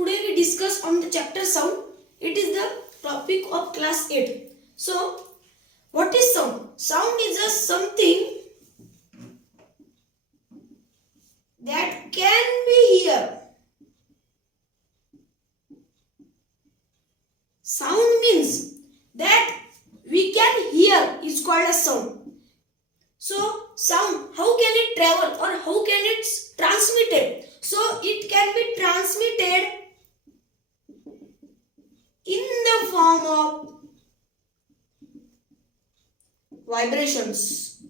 today we discuss on the chapter sound. It is the topic of class 8. So, what is sound? Sound is just something that can be heard. Sound means that we can hear is called as sound. So, sound, how can it travel or how can it transmitted? So, it can be transmitted in the form of vibrations.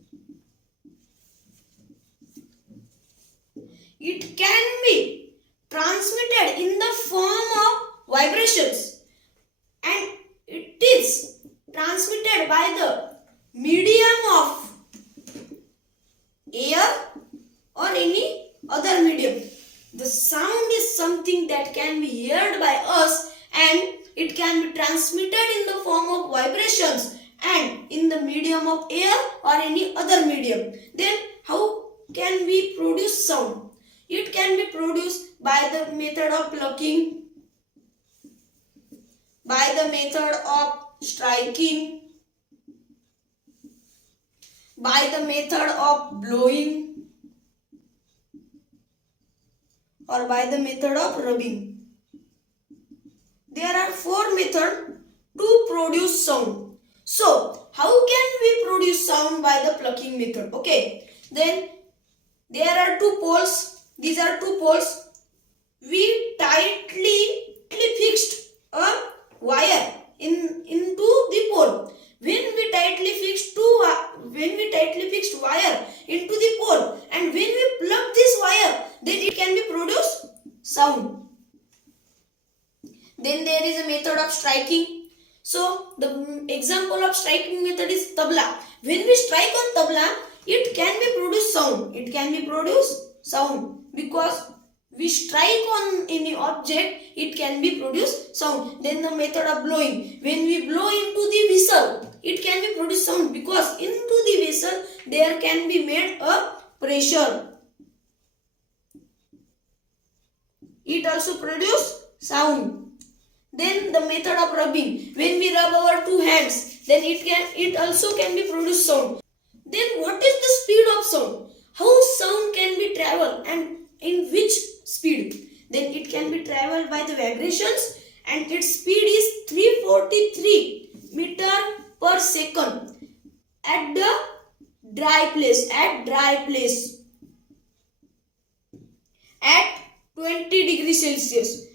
It can be transmitted in the form of vibrations, and it is transmitted by the medium of air or any other medium. The sound is something that can be heard by us, and it can be transmitted in the form of vibrations and in the medium of air or any other medium. Then how can we produce sound? It can be produced by the method of plucking, by the method of striking, by the method of blowing, or by the method of rubbing. There are 4 methods to produce sound. So, how can we produce sound by the plucking method? Okay, then there are 2 poles. These are 2 poles. We tightly fixed a wire into the pole. When we tightly fixed wire into the pole, and when we plug this wire, then it can be produce sound. Then there is a method of striking. So the example of striking method is tabla. When we strike on tabla, it can be produce sound. It can be produce sound because we strike on any object, it can be produce sound. Then the method of blowing. When we blow into the whistle, it can be produce sound because into the whistle there can be made a pressure. It also produce sound. Then the method of rubbing. When we rub our 2 hands, then it also can be produce sound. Then what is the speed of sound? How sound can be travel and in which speed? Then it can be traveled by the vibrations, and its speed is 343 meter per second at the dry place. At 20 degrees Celsius.